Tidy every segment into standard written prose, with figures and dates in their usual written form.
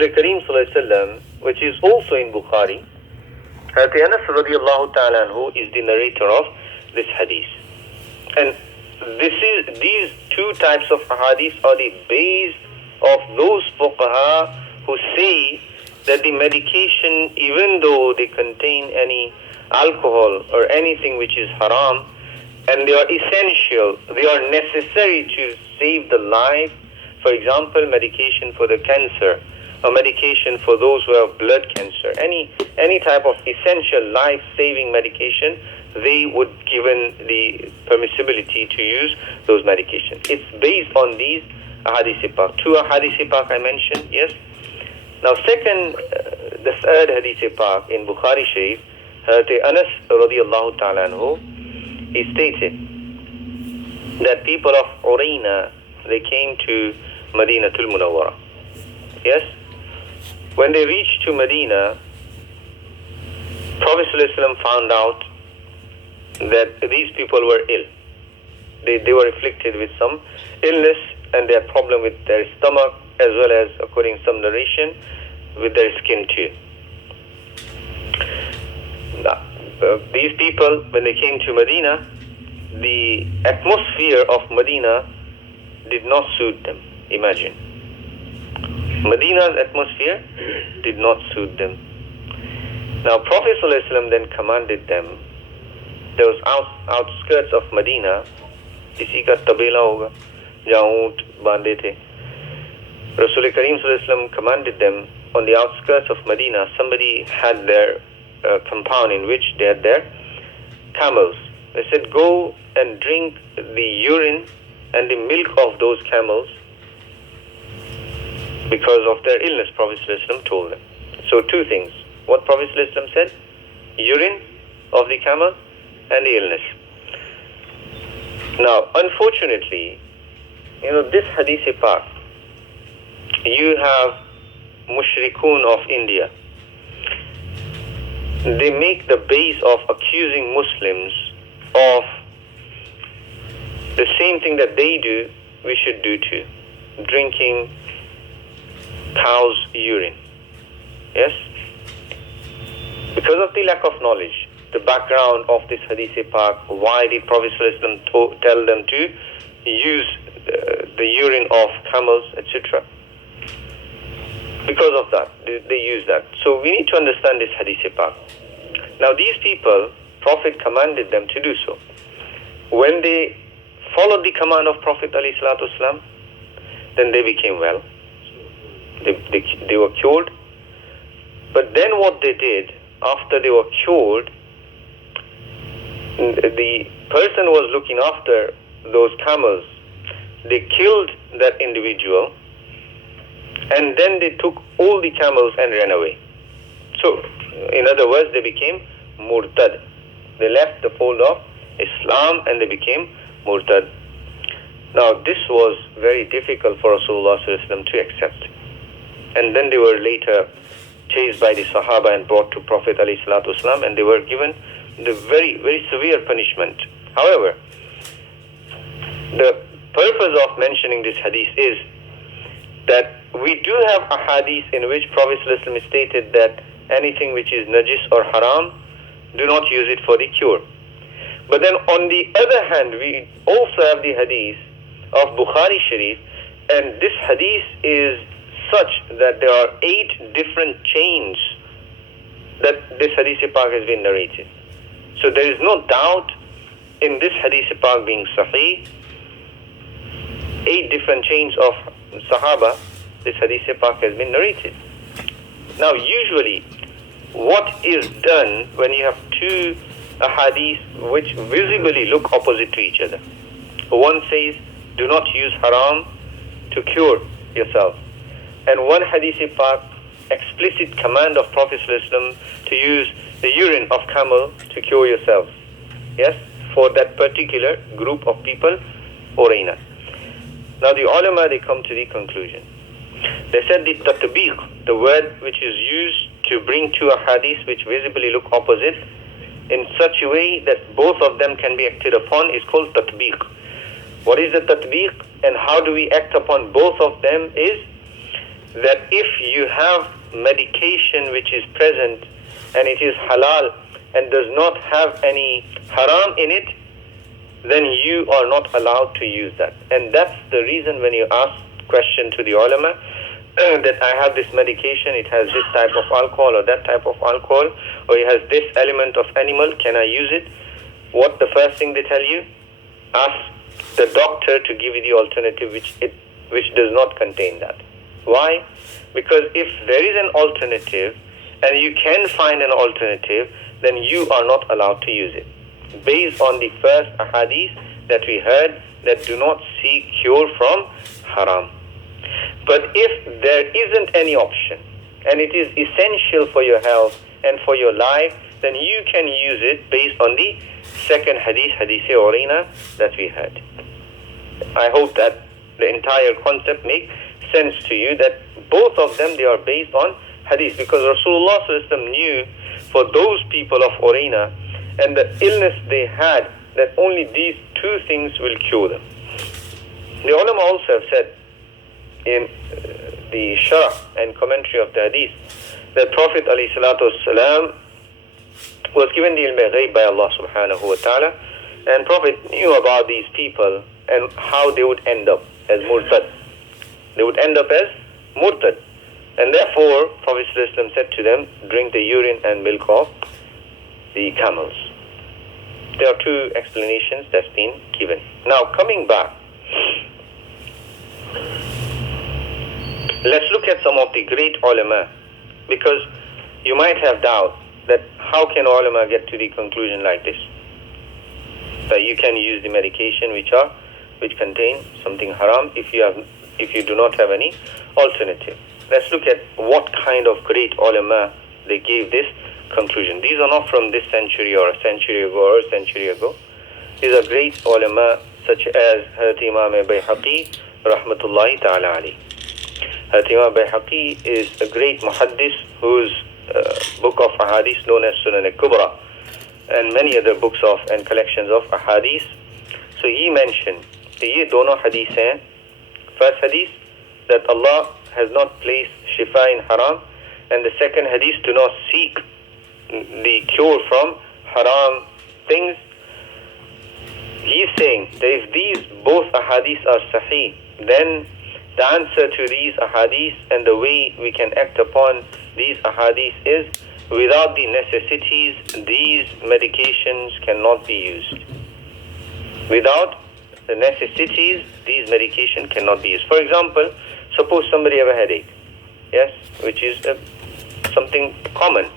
Rasul Kareem sallallahu alaihi wasallam, which is also in Bukhari, Hazrat Anas radiallahu ta'ala anhu is the narrator of this hadith. And these two types of hadith are the base of those fuqaha who say that the medication, even though they contain any alcohol or anything which is haram, and they are essential, they are necessary to save the life. For example, medication for the cancer, or medication for those who have blood cancer, any type of essential life-saving medication, they would given the permissibility to use those medications. It's based on these ahadith pak. Two ahadith pak I mentioned, yes. Now second, the third hadith pak in Bukhari Sharif, Hazrat Anas radiallahu ta'ala anhu, he stated that people of Urayna, they came to Madinatul Munawwara. Yes? When they reached to Medina, Prophet ﷺ found out that these people were ill. They were afflicted with some illness, and they had problem with their stomach, as well as, according to some narration, with their skin too. Now, these people, when they came to Medina, the atmosphere of Medina did not suit them. Imagine. Medina's atmosphere did not suit them. Now Prophet ﷺ then commanded them, there was outskirts of Medina, किसी का तबेला होगा जहाँ ऊँट बांधे थे. Rasul Kareem ﷺ commanded them on the outskirts of Medina, somebody had their compound in which they had their camels. They said, go and drink the urine and the milk of those camels because of their illness, Prophet ﷺ told them. So two things. What Prophet ﷺ said? Urine of the camel and the illness. Now, unfortunately, this hadith pak, you have mushrikun of India. They make the base of accusing Muslims of the same thing that they do, we should do too. Drinking cow's urine. Yes? Because of the lack of knowledge, the background of this hadith pak, why did Prophet ﷺ tell them to use the urine of camels, etc.? Because of that, they use that. So we need to understand this hadith pak. Now these people, Prophet commanded them to do so. When they followed the command of Prophet ﷺ, then they became well. They were cured. But then what they did, after they were cured, the person who was looking after those camels, they killed that individual, and then they took all the camels and ran away. So, in other words, they became murtad. They left the fold of Islam and they became murtad. Now, this was very difficult for Rasulullah ﷺ to accept. And then they were later chased by the Sahaba and brought to Prophet ﷺ, and they were given the very, very severe punishment. However, the purpose of mentioning this hadith is that we do have a hadith in which Prophet ﷺ stated that anything which is najis or haram, do not use it for the cure. But then on the other hand, we also have the hadith of Bukhari Sharif, and this hadith is such that there are 8 different chains that this hadith pak has been narrated. So there is no doubt in this hadith pak being sahih. 8 different chains of Sahaba, this hadith pak has been narrated. Now usually, what is done when you have two ahadith which visibly look opposite to each other? One says, do not use haram to cure yourself. And one hadith pak, explicit command of Prophet ﷺ to use the urine of camel to cure yourself. Yes? For that particular group of people, Urayna. Now the ulama, they come to the conclusion. They said the tatbiq, the word which is used to bring two ahadith which visibly look opposite in such a way that both of them can be acted upon, is called tatbiq. What is the tatbiq and how do we act upon both of them is that if you have medication which is present and it is halal and does not have any haram in it, then you are not allowed to use that. And that's the reason when you ask question to the ulama that I have this medication, it has this type of alcohol or that type of alcohol, or it has this element of animal, can I use it? What the first thing they tell you? Ask the doctor to give you the alternative which does not contain that. Why? Because if there is an alternative and you can find an alternative, then you are not allowed to use it. Based on the first ahadith that we heard that do not seek cure from haram. But if there isn't any option and it is essential for your health and for your life, then you can use it based on the second hadith, hadith urina, that we heard. I hope that the entire concept makes sense to you, that both of them, they are based on hadith, because Rasulullah knew for those people of urina and the illness they had, that only these two things will cure them. The ulama also have said in the sharh and commentary of the hadith that Prophet ﷺ was given the ilm al-ghayb by Allah subhanahu wa ta'ala, and Prophet knew about these people and how they would end up as murtad. They would end up as murtad. And therefore, Prophet ﷺ said to them, drink the urine and milk of the camels. There are two explanations that's been given. Now, coming back, let's look at some of the great ulama, because you might have doubt that how can ulama get to the conclusion like this, that you can use the medication which contain something haram if you do not have any alternative. Let's look at what kind of great ulama they gave this conclusion. These are not from this century or a century ago or a century ago. These are great ulama such as Hazrat Imam Bayhaqi rahmatullahi ta'ala alayhi. Hazrat Imam Bayhaqi is a great muhaddis whose book of ahadith known as Sunan al-Kubra and many other books of and collections of ahadith. So he mentioned ये दोनों hadith हैं. First hadith, that Allah has not placed shifa in haram, and the second hadith, do not seek the cure from haram things. He's saying that if these both ahadith are sahih, then the answer to these ahadith and the way we can act upon these ahadith is, without the necessities, these medications cannot be used. Without the necessities, these medications cannot be used. For example, suppose somebody have a headache, yes, which is something common.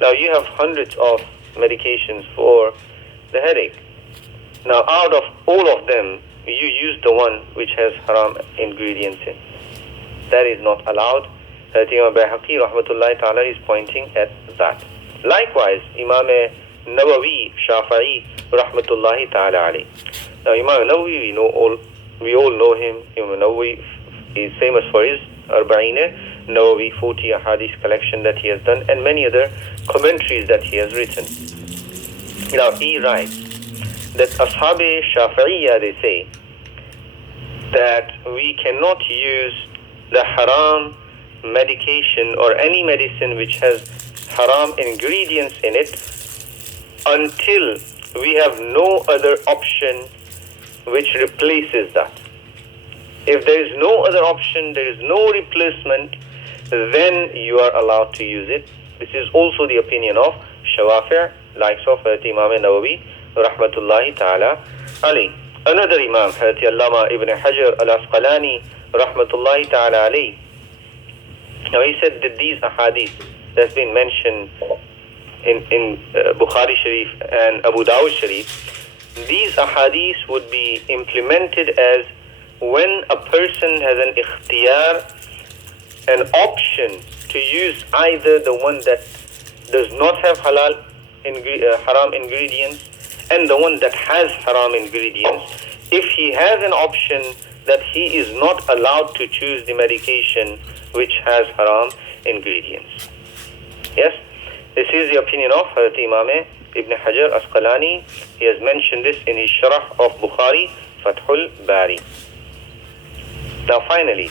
Now you have hundreds of medications for the headache. Now out of all of them, you use the one which has haram ingredients in. That is not allowed. Imam Bayhaqi rahmatullahi ta'ala is pointing at that. Likewise, Imam Nawawi Shafi'i rahmatullahi ta'ala alayhi. Now Imam Nawawi, we all know him. Imam Nawawi is famous for his Arba'in Nawawi 40 ahadith collection that he has done, and many other commentaries that he has written. Now he writes that Ashab-e Shafi'iyya, they say that we cannot use the haram medication or any medicine which has haram ingredients in it until we have no other option which replaces that. If there is no other option, there is no replacement, then you are allowed to use it. This is also the opinion of Shawafi', likes of Imam Nawawi rahmatullahi ta'ala alayhi. Another Imam, Allama Ibn Hajar al-Asqalani rahmatullahi ta'ala alayhi. Now he said that these ahadith that's been mentioned in Bukhari Sharif and Abu Dawud Sharif, these ahadith would be implemented as when a person has an ikhtiyar, an option to use either the one that does not have haram ingredients and the one that has haram ingredients. If he has an option that he is not allowed to choose the medication which has haram ingredients. Yes, this is the opinion of Hazrat Imam Ibn Hajar Asqalani. He has mentioned this in his Sharh of Bukhari, Fathul Bari. Now finally,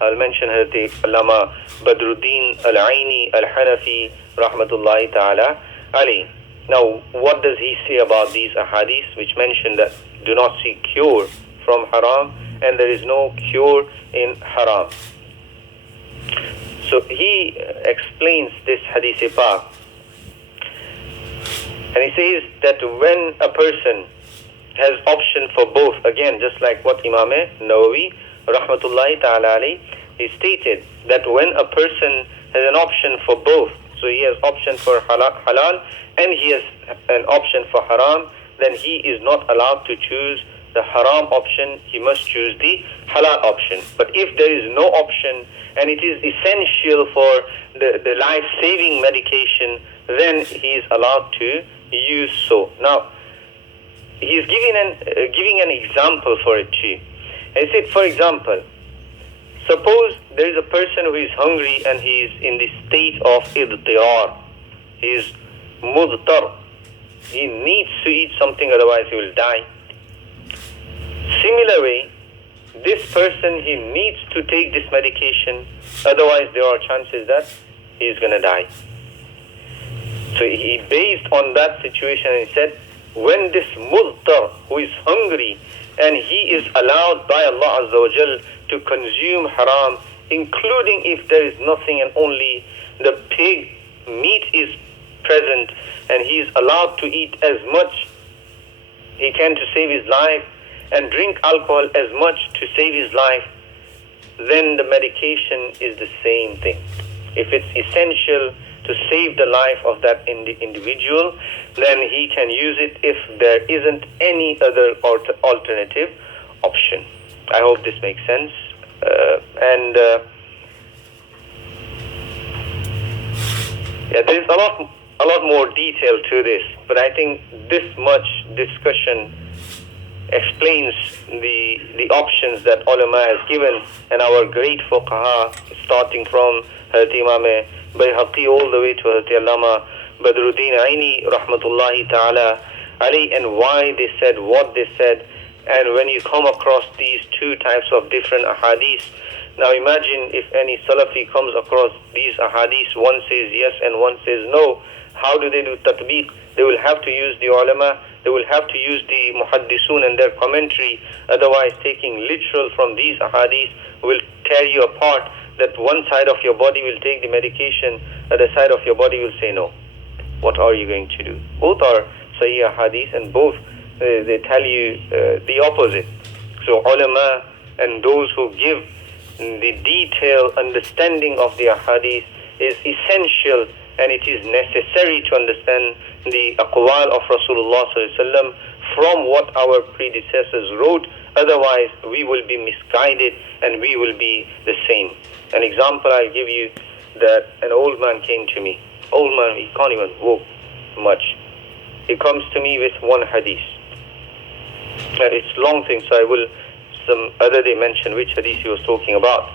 I'll mention Hazrat Allama Badruddin Al-Aini Al-Hanafi Rahmatullahi Ta'ala Ali. Now, what does he say about these ahadith which mention that do not seek cure from haram and there is no cure in haram? So he explains this hadith pak, and he says that when a person has option for both, again just like what Imam Nawawi Rahmatullahi Ta'ala alayhi, he stated that when a person has an option for both, so he has option for halal and he has an option for haram, then he is not allowed to choose the haram option, he must choose the halal option. But if there is no option and it is essential for the life-saving medication, then he is allowed to use so. Now, he is giving an example for it too. He said, for example, suppose there is a person who is hungry and he is in the state of idtirar. He is mudtar. He needs to eat something, otherwise he will die. Similar way, this person, he needs to take this medication, otherwise there are chances that he is going to die. So he based on that situation and he said, when this mudtar who is hungry and he is allowed by Allah Azza wa Jal to consume haram, including if there is nothing and only the pig meat is present, and he is allowed to eat as much he can to save his life and drink alcohol as much to save his life, then the medication is the same thing. If it's essential to save the life of that individual, then he can use it if there isn't any other alternative option. I hope this makes sense. There is a lot more detail to this, but I think this much discussion explains the options that ulama has given, and our great fuqaha, starting from Hazrat Imam Bayhaqi all the way to Hazrat Allama Badruddin Aini Rahmatullahi Ta'ala Ali, and why they said what they said. And when you come across these two types of different ahadith, now imagine if any Salafi comes across these ahadith, one says yes and one says no, how do they do tatbiq? They will have to use the ulama, they will have to use the muhaddisun and their commentary, otherwise taking literal from these ahadith will tear you apart, that one side of your body will take the medication, other side of your body will say no. What are you going to do? Both are sahih ahadith and both they tell you the opposite. So ulama and those who give the detailed understanding of the ahadith is essential, and it is necessary to understand the aqwal of Rasulullah ﷺ from what our predecessors wrote. Otherwise we will be misguided and we will be the same. An example I'll give you, that an old man came to me. Old man, he can't even walk much. He comes to me with one hadith. And it's long thing, so I will some other day mention which hadith he was talking about.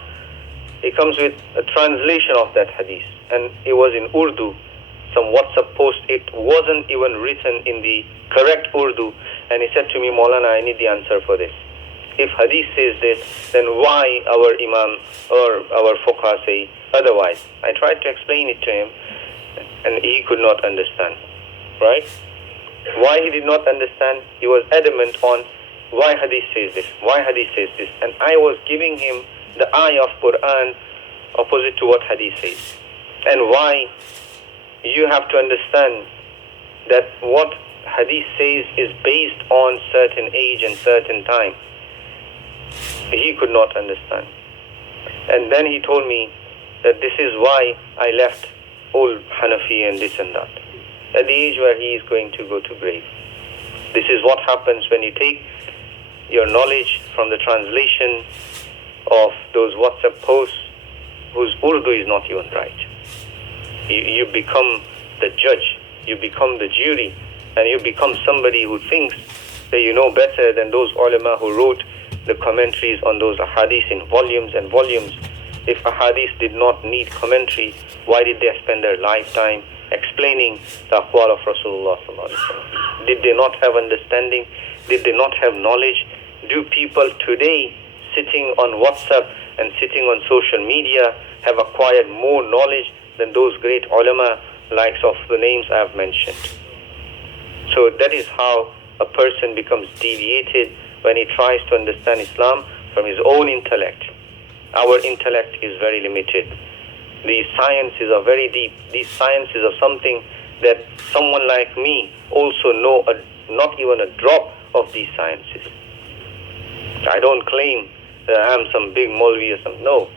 He comes with a translation of that hadith, and it was in Urdu, some WhatsApp post. It wasn't even written in the correct Urdu, and he said to me, Maulana, I need the answer for this. If hadith says this, then why our imam or our fuqaha say otherwise? I tried to explain it to him, and he could not understand. Right? Why he did not understand? He was adamant on why hadith says this, why hadith says this, and I was giving him the ayah of Quran opposite to what hadith says, and why you have to understand that what hadith says is based on certain age and certain time. He could not understand, and then he told me that this is why I left old Hanafi and this and that, at the age where he is going to go to grave. This is what happens when you take your knowledge from the translation of those WhatsApp posts whose Urdu is not even right. You become the judge, you become the jury, and you become somebody who thinks that you know better than those ulama who wrote the commentaries on those ahadith in volumes and volumes. If ahadith did not need commentary, why did they spend their lifetime explaining the aqwal of Rasulullah ﷺ? Did they not have understanding? Did they not have knowledge? Do people today sitting on WhatsApp and sitting on social media have acquired more knowledge than those great ulama likes of the names I have mentioned. So that is how a person becomes deviated when he tries to understand Islam from his own intellect. Our intellect is very limited. These sciences are very deep. These sciences are something that someone like me also know not even a drop of these sciences. I don't claim that I am some big Maulvi or something. No.